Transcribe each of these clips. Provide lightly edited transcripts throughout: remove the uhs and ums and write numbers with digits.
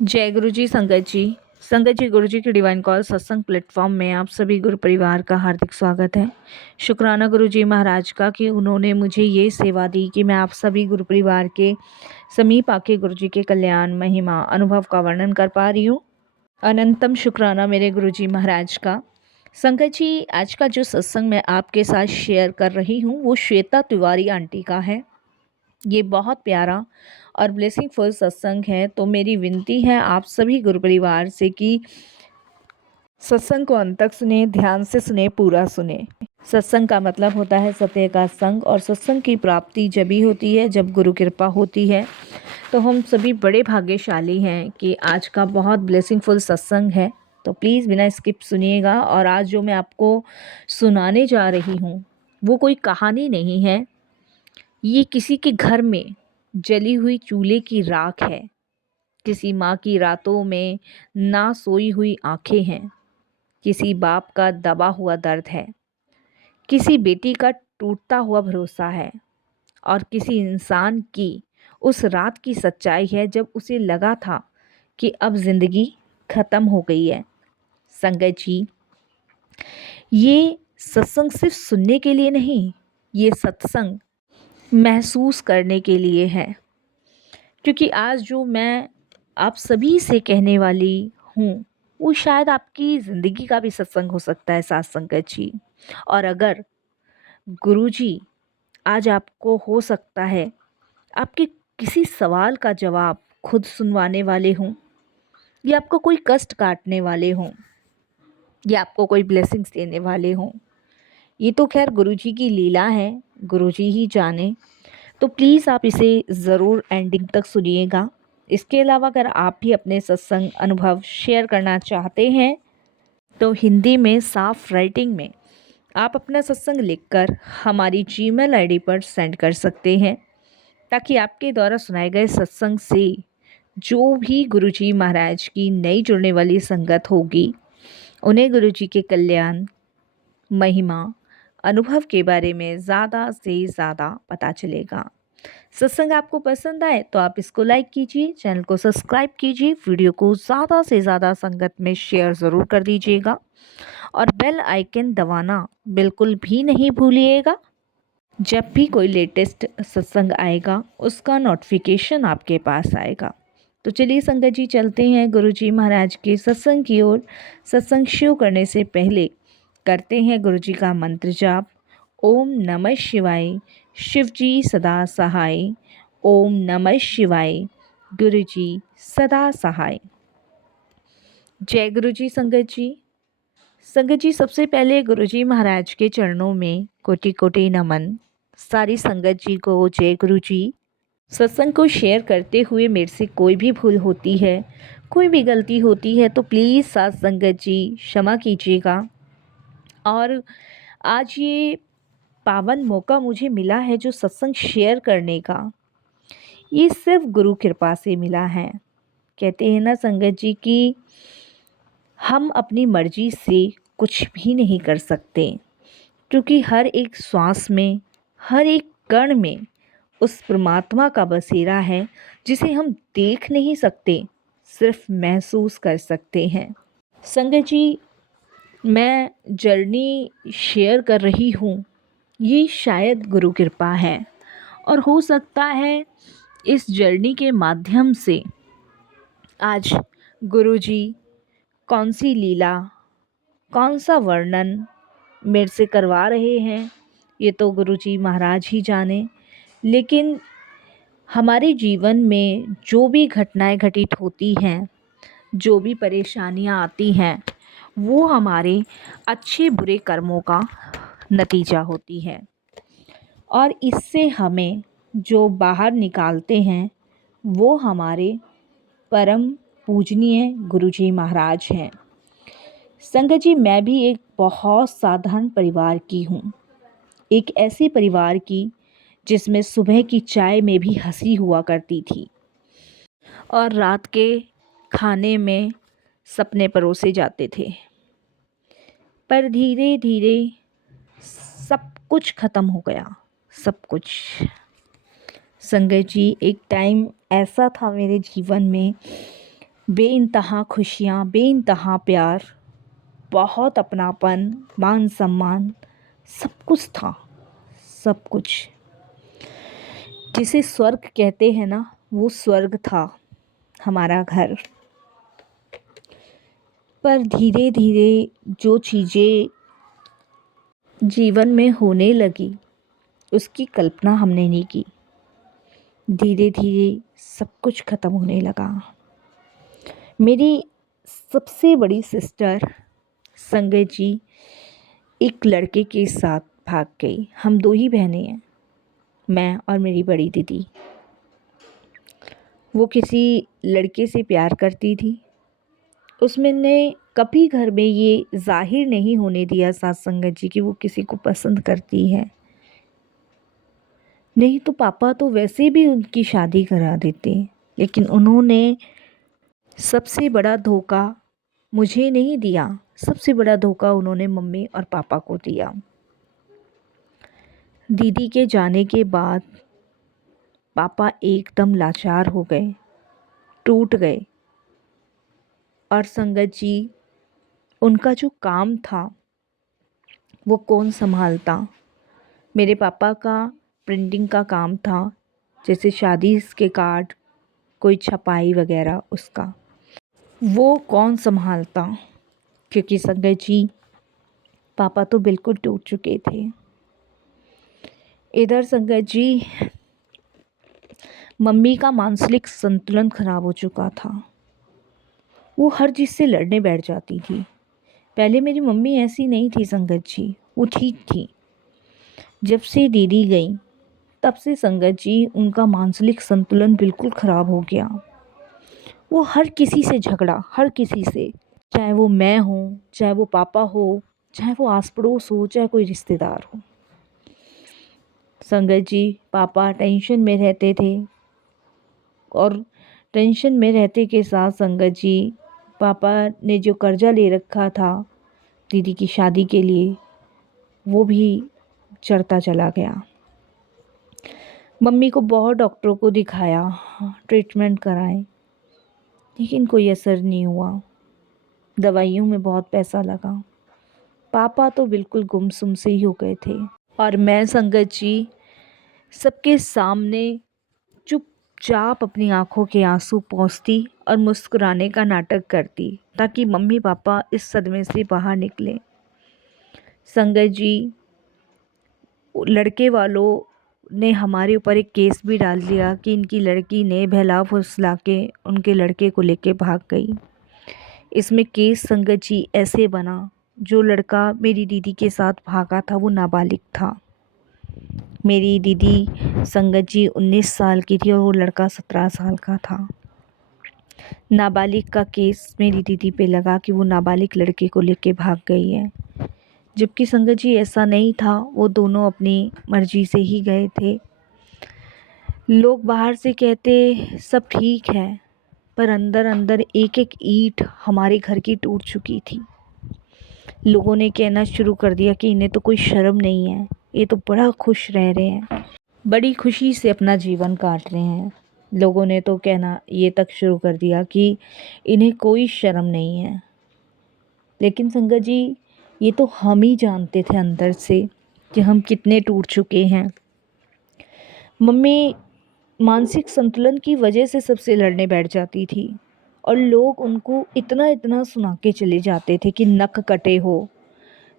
जय गुरु जी संगत जी गुरु जी की डिवाइन कॉल सत्संग प्लेटफॉर्म में आप सभी गुरु परिवार का हार्दिक स्वागत है। शुक्राना गुरु जी महाराज का कि उन्होंने मुझे ये सेवा दी कि मैं आप सभी गुरु परिवार के समीप आके गुरु जी के कल्याण महिमा अनुभव का वर्णन कर पा रही हूँ। अनंतम शुक्राना मेरे गुरु जी महाराज का। संगत जी, आज का जो सत्संग मैं आपके साथ शेयर कर रही हूँ वो श्वेता तिवारी आंटी का है। ये बहुत प्यारा और ब्लेसिंग फुल सत्संग है, तो मेरी विनती है आप सभी गुरु परिवार से कि सत्संग को अंत तक सुने, ध्यान से सुने, पूरा सुने। सत्संग का मतलब होता है सत्य का संग, और सत्संग की प्राप्ति जब ही होती है जब गुरु कृपा होती है। तो हम सभी बड़े भाग्यशाली हैं कि आज का बहुत ब्लेसिंग फुल सत्संग है। तो प्लीज़ बिना स्किप सुनिएगा। और आज जो मैं आपको सुनाने जा रही हूँ वो कोई कहानी नहीं है, ये किसी के घर में जली हुई चूल्हे की राख है। किसी माँ की रातों में ना सोई हुई आंखें हैं। किसी बाप का दबा हुआ दर्द है। किसी बेटी का टूटता हुआ भरोसा है। और किसी इंसान की उस रात की सच्चाई है जब उसे लगा था कि अब जिंदगी खत्म हो गई है। संगत जी, ये सत्संग सिर्फ सुनने के लिए नहीं, ये सत्संग महसूस करने के लिए है। क्योंकि आज जो मैं आप सभी से कहने वाली हूँ वो शायद आपकी ज़िंदगी का भी सत्संग हो सकता है, साथ संगत जी। और अगर गुरुजी आज आपको हो सकता है आपके किसी सवाल का जवाब खुद सुनवाने वाले हों, या आपको कोई कष्ट काटने वाले हों, या आपको कोई ब्लेसिंग्स देने वाले हों, ये तो खैर गुरुजी की लीला है, गुरुजी ही जाने। तो प्लीज़ आप इसे ज़रूर एंडिंग तक सुनिएगा। इसके अलावा अगर आप भी अपने सत्संग अनुभव शेयर करना चाहते हैं तो हिंदी में साफ राइटिंग में आप अपना सत्संग लिखकर हमारी जीमेल आईडी पर सेंड कर सकते हैं, ताकि आपके द्वारा सुनाए गए सत्संग से जो भी गुरुजी महाराज की नई जुड़ने वाली संगत होगी उन्हें गुरुजी के कल्याण महिमा अनुभव के बारे में ज़्यादा से ज़्यादा पता चलेगा। सत्संग आपको पसंद आए तो आप इसको लाइक कीजिए, चैनल को सब्सक्राइब कीजिए, वीडियो को ज़्यादा से ज़्यादा संगत में शेयर ज़रूर कर दीजिएगा और बेल आइकन दबाना बिल्कुल भी नहीं भूलिएगा। जब भी कोई लेटेस्ट सत्संग आएगा उसका नोटिफिकेशन आपके पास आएगा। तो चलिए संगत जी, चलते हैं गुरुजी महाराज के सत्संग की ओर। सत्संग शुरू करने से पहले करते हैं गुरुजी का मंत्र जाप। ओम नमः शिवाय, शिवजी सदा सहाय। ओम नमः शिवाय, गुरुजी सदा सहाय। जय गुरुजी संगत जी। संगत जी, सबसे पहले गुरुजी महाराज के चरणों में कोटि कोटि नमन। सारी संगत जी को जय गुरुजी। सत्संग को शेयर करते हुए मेरे से कोई भी भूल होती है, कोई भी गलती होती है तो प्लीज़ साथ संगत जी क्षमा कीजिएगा। और आज ये पावन मौका मुझे मिला है जो सत्संग शेयर करने का, ये सिर्फ गुरु कृपा से मिला है। कहते हैं ना संगत जी कि हम अपनी मर्जी से कुछ भी नहीं कर सकते, क्योंकि हर एक श्वास में, हर एक कण में उस परमात्मा का बसेरा है जिसे हम देख नहीं सकते, सिर्फ महसूस कर सकते हैं। संगत जी, मैं जर्नी शेयर कर रही हूँ, ये शायद गुरु कृपा है, और हो सकता है इस जर्नी के माध्यम से आज गुरुजी कौन सी लीला, कौन सा वर्णन मेरे से करवा रहे हैं ये तो गुरुजी महाराज ही जाने। लेकिन हमारे जीवन में जो भी घटनाएं घटित होती हैं, जो भी परेशानियां आती हैं, वो हमारे अच्छे बुरे कर्मों का नतीजा होती है। और इससे हमें जो बाहर निकालते हैं वो हमारे परम पूजनीय गुरुजी महाराज हैं। संगत जी, मैं भी एक बहुत साधारण परिवार की हूँ, एक ऐसे परिवार की जिसमें सुबह की चाय में भी हंसी हुआ करती थी और रात के खाने में सपने परोसे जाते थे। पर धीरे धीरे सब कुछ ख़त्म हो गया, सब कुछ। संगत जी, एक टाइम ऐसा था मेरे जीवन में बेइंतहा खुशियाँ, बेइंतहा प्यार, बहुत अपनापन, मान सम्मान, सब कुछ था, सब कुछ। जिसे स्वर्ग कहते हैं ना, वो स्वर्ग था हमारा घर। पर धीरे धीरे जो चीज़ें जीवन में होने लगी, उसकी कल्पना हमने नहीं की। धीरे धीरे सब कुछ ख़त्म होने लगा। मेरी सबसे बड़ी सिस्टर संगत जी एक लड़के के साथ भाग गई। हम 2 ही बहनें हैं, मैं और मेरी बड़ी दीदी। वो किसी लड़के से प्यार करती थी। उसने कभी घर में ये ज़ाहिर नहीं होने दिया साथ संगत जी कि वो किसी को पसंद करती है। नहीं तो पापा तो वैसे भी उनकी शादी करा देते, लेकिन उन्होंने सबसे बड़ा धोखा मुझे नहीं दिया, सबसे बड़ा धोखा उन्होंने मम्मी और पापा को दिया। दीदी के जाने के बाद पापा एकदम लाचार हो गए, टूट गए। और संगत जी, उनका जो काम था वो कौन संभालता। मेरे पापा का प्रिंटिंग का काम था, जैसे शादी के कार्ड, कोई छपाई वगैरह, उसका वो कौन संभालता। क्योंकि संगत जी, पापा तो बिल्कुल टूट चुके थे। इधर संगत जी, मम्मी का मानसिक संतुलन खराब हो चुका था। वो हर चीज़ से लड़ने बैठ जाती थी। पहले मेरी मम्मी ऐसी नहीं थी संगत जी, वो ठीक थी। जब से दीदी गई तब से संगत जी उनका मानसिक संतुलन बिल्कुल ख़राब हो गया। वो हर किसी से झगड़ा, हर किसी से, चाहे वो मैं हूँ, चाहे वो पापा हो, चाहे वो आस पड़ोस हो, चाहे कोई रिश्तेदार हो। संगत जी, पापा टेंशन में रहते थे और टेंशन में रहते के साथ संगत जी, पापा ने जो कर्जा ले रखा था दीदी की शादी के लिए, वो भी चढ़ता चला गया। मम्मी को बहुत डॉक्टरों को दिखाया, ट्रीटमेंट कराए, लेकिन कोई असर नहीं हुआ। दवाइयों में बहुत पैसा लगा। पापा तो बिल्कुल गुमसुम से ही हो गए थे। और मैं संगत जी सबके सामने चुपचाप अपनी आंखों के आंसू पोंछती और मुस्कुराने का नाटक करती, ताकि मम्मी पापा इस सदमे से बाहर निकले। संगत जी, लड़के वालों ने हमारे ऊपर एक केस भी डाल दिया कि इनकी लड़की ने बहला फुसला के उनके लड़के को लेके भाग गई। इसमें केस संगत जी ऐसे बना, जो लड़का मेरी दीदी के साथ भागा था वो नाबालिग था। मेरी दीदी संगत जी 19 साल की थी और वो लड़का 17 साल का था। नाबालिग का केस मेरी दीदी पे लगा कि वो नाबालिग लड़के को लेके भाग गई है, जबकि संगत जी ऐसा नहीं था। वो दोनों अपनी मर्जी से ही गए थे। लोग बाहर से कहते सब ठीक है, पर अंदर अंदर एक एक ईंट हमारे घर की टूट चुकी थी। लोगों ने कहना शुरू कर दिया कि इन्हें तो कोई शर्म नहीं है, ये तो बड़ा खुश रह रहे हैं, बड़ी खुशी से अपना जीवन काट रहे हैं। लोगों ने तो कहना ये तक शुरू कर दिया कि इन्हें कोई शर्म नहीं है। लेकिन संगत जी, ये तो हम ही जानते थे अंदर से कि हम कितने टूट चुके हैं। मम्मी मानसिक संतुलन की वजह से सबसे लड़ने बैठ जाती थी और लोग उनको इतना इतना सुना के चले जाते थे कि नक कटे हो,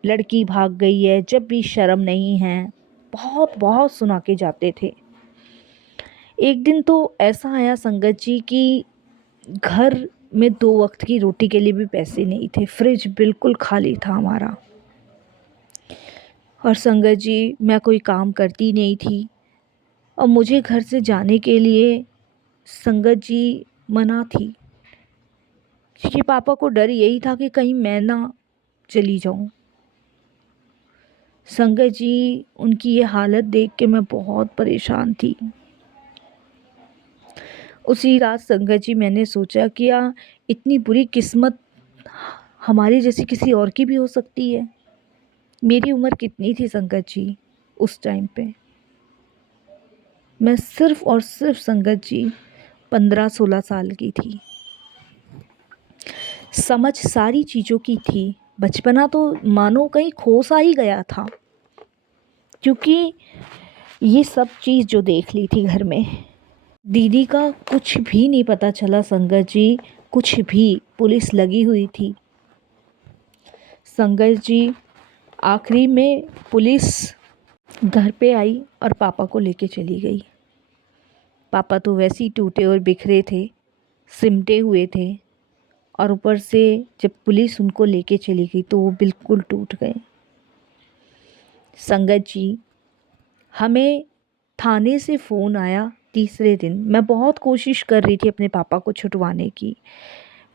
लड़की भाग गई है, जब भी शर्म नहीं है, बहुत बहुत सुना के जाते थे। एक दिन तो ऐसा आया संगत जी कि घर में 2 वक्त की रोटी के लिए भी पैसे नहीं थे, फ्रिज बिल्कुल खाली था हमारा। और संगत जी, मैं कोई काम करती नहीं थी और मुझे घर से जाने के लिए संगत जी मना थी, क्योंकि पापा को डर यही था कि कहीं मैं ना चली जाऊं। संगत जी, उनकी ये हालत देख के मैं बहुत परेशान थी। उसी रात संगत जी मैंने सोचा कि इतनी बुरी किस्मत हमारी जैसी किसी और की भी हो सकती है। मेरी उम्र कितनी थी संगत जी उस टाइम पे? मैं सिर्फ़ और सिर्फ संगत जी 15-16 साल की थी। समझ सारी चीज़ों की थी। बचपना तो मानो कहीं खो सा ही गया था, क्योंकि ये सब चीज़ जो देख ली थी घर में। दीदी का कुछ भी नहीं पता चला संगत जी, कुछ भी। पुलिस लगी हुई थी संगत जी। आखिरी में पुलिस घर पे आई और पापा को लेके चली गई। पापा तो वैसे ही टूटे और बिखरे थे, सिमटे हुए थे, और ऊपर से जब पुलिस उनको लेके चली गई तो वो बिल्कुल टूट गए। संगत जी, हमें थाने से फ़ोन आया तीसरे दिन। मैं बहुत कोशिश कर रही थी अपने पापा को छुटवाने की,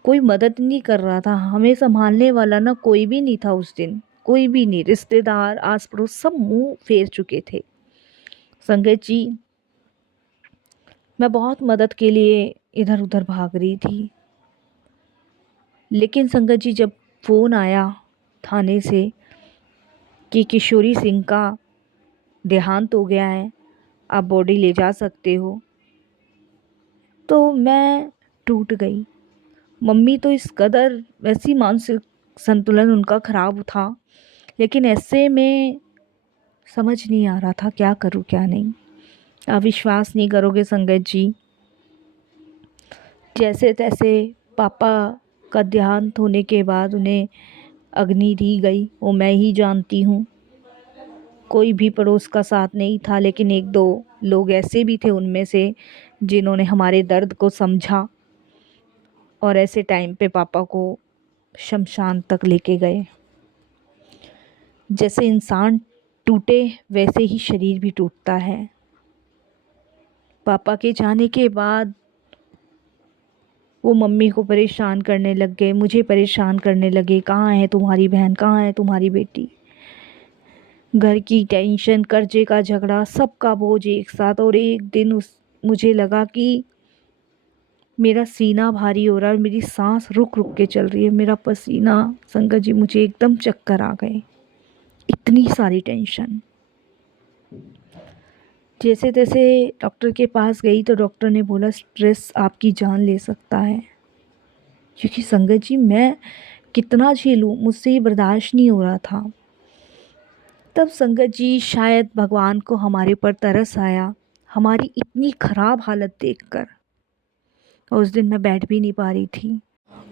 कोई मदद नहीं कर रहा था। हमें संभालने वाला ना कोई भी नहीं था उस दिन, कोई भी नहीं। रिश्तेदार, आस पड़ोस सब मुंह फेर चुके थे। संगत जी, मैं बहुत मदद के लिए इधर उधर भाग रही थी, लेकिन संगत जी जब फ़ोन आया थाने से कि किशोरी सिंह का देहांत हो गया है, आप बॉडी ले जा सकते हो, तो मैं टूट गई। मम्मी तो इस कदर, वैसी मानसिक संतुलन उनका ख़राब था, लेकिन ऐसे में समझ नहीं आ रहा था क्या करूं क्या नहीं। आप विश्वास नहीं करोगे संगत जी, जैसे तैसे पापा का देहांत होने के बाद उन्हें अग्नि दी गई, वो मैं ही जानती हूँ। कोई भी पड़ोस का साथ नहीं था, लेकिन एक दो लोग ऐसे भी थे उनमें से जिन्होंने हमारे दर्द को समझा और ऐसे टाइम पे पापा को शमशान तक लेके गए। जैसे इंसान टूटे वैसे ही शरीर भी टूटता है। पापा के जाने के बाद वो मम्मी को परेशान करने लग गए, मुझे परेशान करने लगे, कहाँ है तुम्हारी बहन, कहाँ है तुम्हारी बेटी। घर की टेंशन, कर्जे का झगड़ा, सबका बोझ एक साथ। और एक दिन मुझे लगा कि मेरा सीना भारी हो रहा है, मेरी सांस रुक रुक के चल रही है, मेरा पसीना। संगत जी, मुझे एकदम चक्कर आ गए, इतनी सारी टेंशन। जैसे तैसे डॉक्टर के पास गई तो डॉक्टर ने बोला स्ट्रेस आपकी जान ले सकता है। क्योंकि संगत जी, मैं कितना झेलूं, मुझसे ये बर्दाश्त नहीं हो रहा था। तब संगत जी शायद भगवान को हमारे ऊपर तरस आया, हमारी इतनी ख़राब हालत देखकर। और उस दिन मैं बैठ भी नहीं पा रही थी,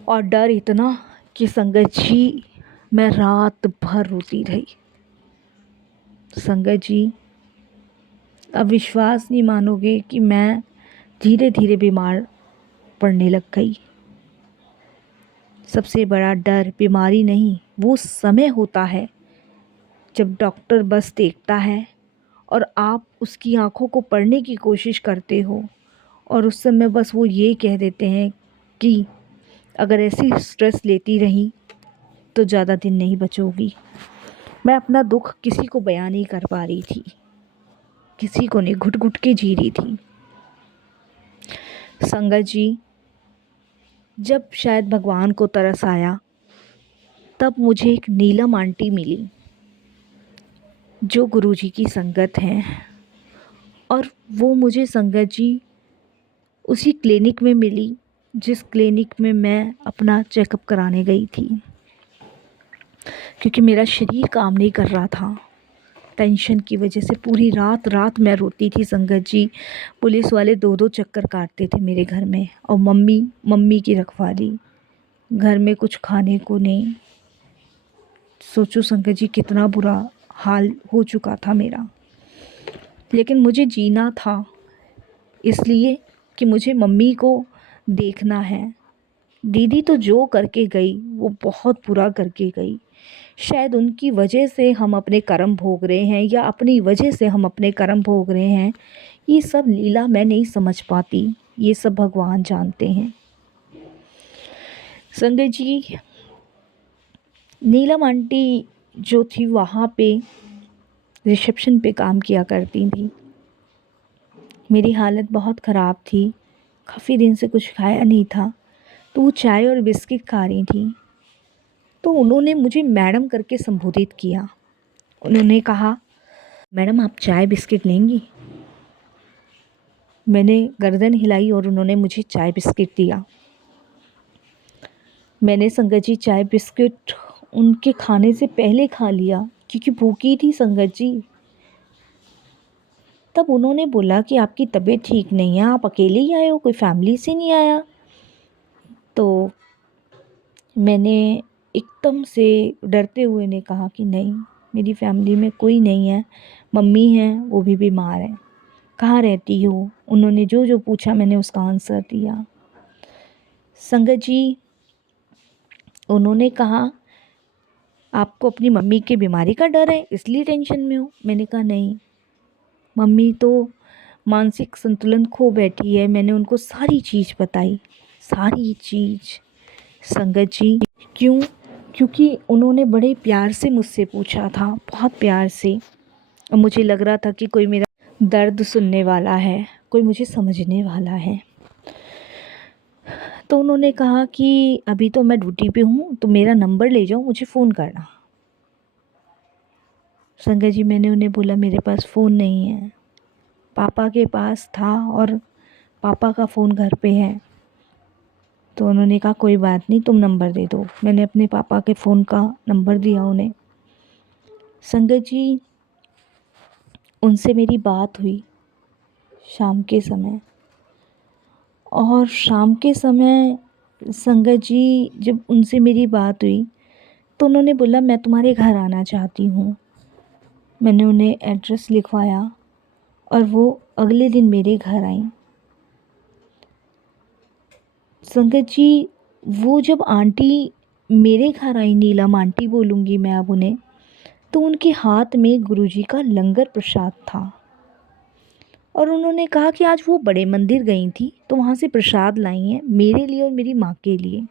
और डर इतना कि संगत जी मैं रात भर रोती रही। संगत जी, अब विश्वास नहीं मानोगे कि मैं धीरे धीरे बीमार पड़ने लग गई। सबसे बड़ा डर बीमारी नहीं, वो समय होता है जब डॉक्टर बस देखता है और आप उसकी आंखों को पढ़ने की कोशिश करते हो, और उस समय बस वो ये कह देते हैं कि अगर ऐसी स्ट्रेस लेती रही तो ज़्यादा दिन नहीं बचोगी। मैं अपना दुख किसी को बयान नहीं कर पा रही थी, किसी को नहीं, घुट घुट के जी रही थी। संगत जी, जब शायद भगवान को तरस आया, तब मुझे एक नीलम आंटी मिली जो गुरुजी की संगत हैं। और वो मुझे संगत जी उसी क्लिनिक में मिली जिस क्लिनिक में मैं अपना चेकअप कराने गई थी, क्योंकि मेरा शरीर काम नहीं कर रहा था टेंशन की वजह से। पूरी रात रात मैं रोती थी संगत जी। पुलिस वाले दो दो चक्कर काटते थे मेरे घर में, और मम्मी की रखवाली, घर में कुछ खाने को नहीं। सोचो संगत जी कितना बुरा हाल हो चुका था मेरा। लेकिन मुझे जीना था, इसलिए कि मुझे मम्मी को देखना है। दीदी तो जो करके गई वो बहुत बुरा करके गई। शायद उनकी वजह से हम अपने कर्म भोग रहे हैं, या अपनी वजह से हम अपने कर्म भोग रहे हैं। ये सब लीला मैं नहीं समझ पाती, ये सब भगवान जानते हैं। संगत जी, नीलम आंटी जो थी वहाँ पे रिसेप्शन पे काम किया करती थी। मेरी हालत बहुत ख़राब थी, काफ़ी दिन से कुछ खाया नहीं था, तो वो चाय और बिस्किट खा रही थी। तो उन्होंने मुझे मैडम करके संबोधित किया। उन्होंने कहा, मैडम आप चाय बिस्किट लेंगी? मैंने गर्दन हिलाई और उन्होंने मुझे चाय बिस्किट दिया। मैंने संगत जी चाय बिस्किट उनके खाने से पहले खा लिया क्योंकि भूखी थी संगत जी। तब उन्होंने बोला कि आपकी तबीयत ठीक नहीं है, आप अकेले ही आए हो, कोई फैमिली से नहीं आया। तो मैंने एकदम से डरते हुए ने कहा कि नहीं, मेरी फैमिली में कोई नहीं है, मम्मी हैं वो भी बीमार हैं। कहाँ रहती हो? उन्होंने जो जो पूछा मैंने उसका आंसर दिया। संगत जी उन्होंने कहा आपको अपनी मम्मी की बीमारी का डर है इसलिए टेंशन में हो? मैंने कहा नहीं, मम्मी तो मानसिक संतुलन खो बैठी है। मैंने उनको सारी चीज़ बताई, सारी चीज़। संगत जी क्यों? क्योंकि उन्होंने बड़े प्यार से मुझसे पूछा था, बहुत प्यार से। और मुझे लग रहा था कि कोई मेरा दर्द सुनने वाला है, कोई मुझे समझने वाला है। तो उन्होंने कहा कि अभी तो मैं ड्यूटी पे हूँ, तो मेरा नंबर ले जाओ, मुझे फ़ोन करना। संगत जी मैंने उन्हें बोला मेरे पास फ़ोन नहीं है, पापा के पास था और पापा का फ़ोन घर पे है। तो उन्होंने कहा कोई बात नहीं, तुम नंबर दे दो। मैंने अपने पापा के फ़ोन का नंबर दिया उन्हें। संगत जी उनसे मेरी बात हुई शाम के समय, और शाम के समय संगत जी जब उनसे मेरी बात हुई तो उन्होंने बोला मैं तुम्हारे घर आना चाहती हूँ। मैंने उन्हें एड्रेस लिखवाया और वो अगले दिन मेरे घर आई। संगत जी वो जब आंटी मेरे घर आई, नीलम आंटी बोलूँगी मैं अब उन्हें, तो उनके हाथ में गुरुजी का लंगर प्रसाद था। और उन्होंने कहा कि आज वो बड़े मंदिर गई थी तो वहाँ से प्रसाद लाई हैं मेरे लिए और मेरी माँ के लिए।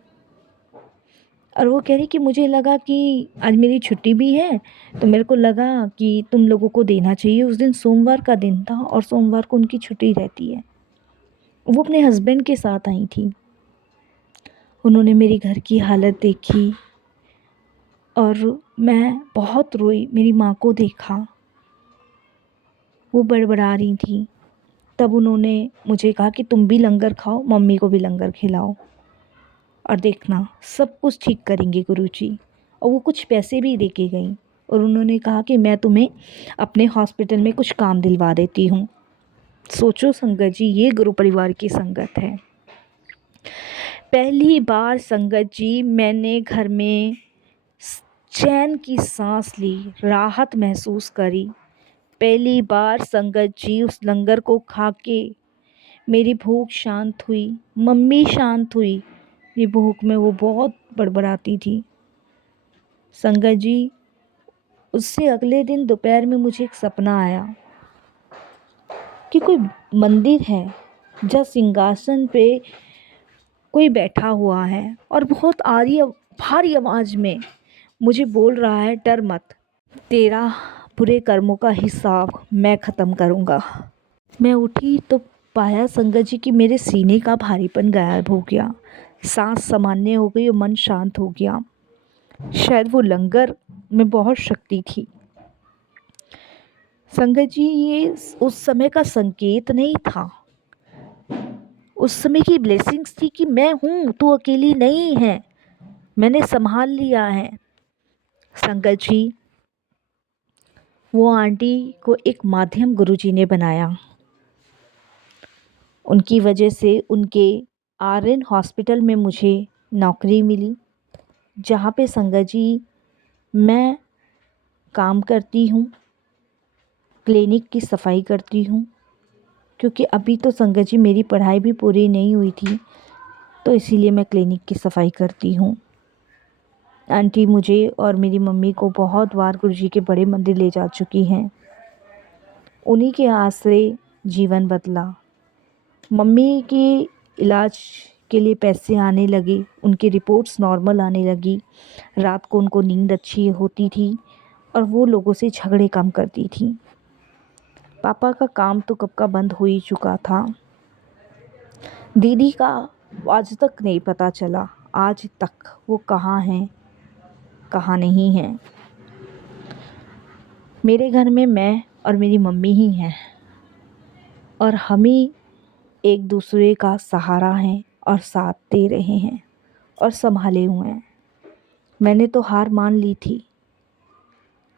और वो कह रही कि मुझे लगा कि आज मेरी छुट्टी भी है, तो मेरे को लगा कि तुम लोगों को देना चाहिए। उस दिन सोमवार का दिन था और सोमवार को उनकी छुट्टी रहती है। वो अपने हस्बैंड के साथ आई थी। उन्होंने मेरी घर की हालत देखी और मैं बहुत रोई। मेरी माँ को देखा, वो बड़बड़ा रही थी। तब उन्होंने मुझे कहा कि तुम भी लंगर खाओ, मम्मी को भी लंगर खिलाओ, और देखना सब कुछ ठीक करेंगे गुरुजी। और वो कुछ पैसे भी दे के गई और उन्होंने कहा कि मैं तुम्हें अपने हॉस्पिटल में कुछ काम दिलवा देती हूँ। सोचो संगत जी, ये गुरु परिवार की संगत है। पहली बार संगत जी मैंने घर में चैन की सांस ली, राहत महसूस करी। पहली बार संगत जी उस लंगर को खा के मेरी भूख शांत हुई, मम्मी शांत हुई। मेरी भूख में वो बहुत बड़बड़ाती थी। संगत जी उससे अगले दिन दोपहर में मुझे एक सपना आया कि कोई मंदिर है जहाँ सिंहासन पे कोई बैठा हुआ है और बहुत भारी आवाज़ में मुझे बोल रहा है डर मत, तेरा बुरे कर्मों का हिसाब मैं ख़त्म करूँगा। मैं उठी तो पाया संगत जी कि मेरे सीने का भारीपन गायब हो गया, सांस सामान्य हो गई और मन शांत हो गया। शायद वो लंगर में बहुत शक्ति थी। संगत जी ये उस समय का संकेत नहीं था, उस समय की ब्लेसिंग्स थी कि मैं हूँ, तू अकेली नहीं है, मैंने संभाल लिया है। संगत जी वो आंटी को एक माध्यम गुरुजी ने बनाया। उनकी वजह से उनके आर्यन हॉस्पिटल में मुझे नौकरी मिली, जहाँ पे संगत जी मैं काम करती हूँ, क्लिनिक की सफाई करती हूँ। क्योंकि अभी तो संगत जी मेरी पढ़ाई भी पूरी नहीं हुई थी, तो इसीलिए मैं क्लिनिक की सफाई करती हूँ। आंटी मुझे और मेरी मम्मी को बहुत बार गुरुजी के बड़े मंदिर ले जा चुकी हैं। उन्हीं के आसरे जीवन बदला। मम्मी के इलाज के लिए पैसे आने लगे, उनकी रिपोर्ट्स नॉर्मल आने लगी, रात को उनको नींद अच्छी होती थी और वो लोगों से झगड़े कम करती थी। पापा का काम तो कब का बंद हो ही चुका था। दीदी का आज तक नहीं पता चला, आज तक वो कहाँ हैं कहाँ नहीं हैं। मेरे घर में मैं और मेरी मम्मी ही हैं और हम ही एक दूसरे का सहारा हैं और साथ दे रहे हैं और संभाले हुए हैं। मैंने तो हार मान ली थी,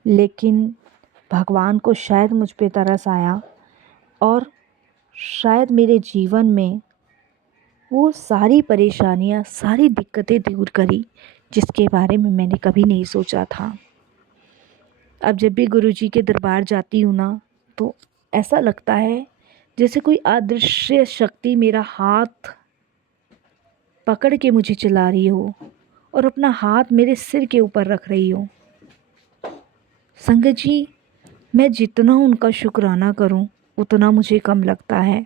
लेकिन भगवान को शायद मुझ पे तरस आया और शायद मेरे जीवन में वो सारी परेशानियाँ, सारी दिक्कतें दूर करी जिसके बारे में मैंने कभी नहीं सोचा था। अब जब भी गुरुजी के दरबार जाती हूँ ना, तो ऐसा लगता है जैसे कोई अदृश्य शक्ति मेरा हाथ पकड़ के मुझे चला रही हो और अपना हाथ मेरे सिर के ऊपर रख रही हो। संगत जी, मैं जितना उनका शुक्राना करूं उतना मुझे कम लगता है।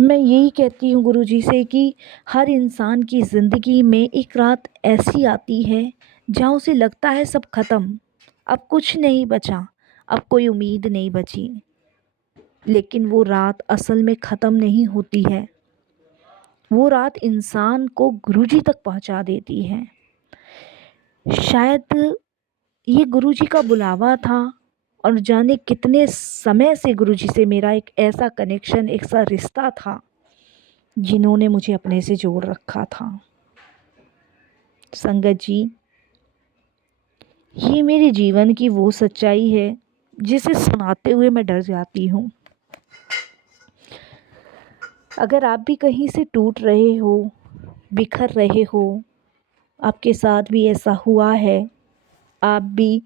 मैं यही कहती हूँ गुरुजी से कि हर इंसान की ज़िंदगी में एक रात ऐसी आती है जहाँ उसे लगता है सब ख़त्म, अब कुछ नहीं बचा, अब कोई उम्मीद नहीं बची। लेकिन वो रात असल में ख़त्म नहीं होती है, वो रात इंसान को गुरुजी तक पहुँचा देती है। शायद ये गुरुजी का बुलावा था और जाने कितने समय से गुरुजी से मेरा एक ऐसा कनेक्शन, एक सा रिश्ता था जिन्होंने मुझे अपने से जोड़ रखा था। संगत जी, ये मेरे जीवन की वो सच्चाई है जिसे सुनाते हुए मैं डर जाती हूँ। अगर आप भी कहीं से टूट रहे हो, बिखर रहे हो, आपके साथ भी ऐसा हुआ है, आप भी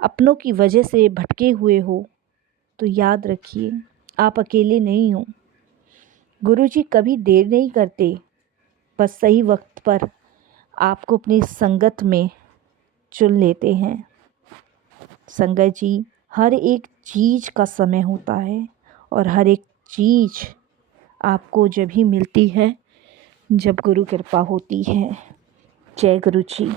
अपनों की वजह से भटके हुए हो, तो याद रखिए आप अकेले नहीं हो। गुरुजी कभी देर नहीं करते, बस सही वक्त पर आपको अपनी संगत में चुन लेते हैं। संगत जी, हर एक चीज़ का समय होता है और हर एक चीज़ आपको जब ही मिलती है जब गुरु कृपा होती है। जय गुरु जी।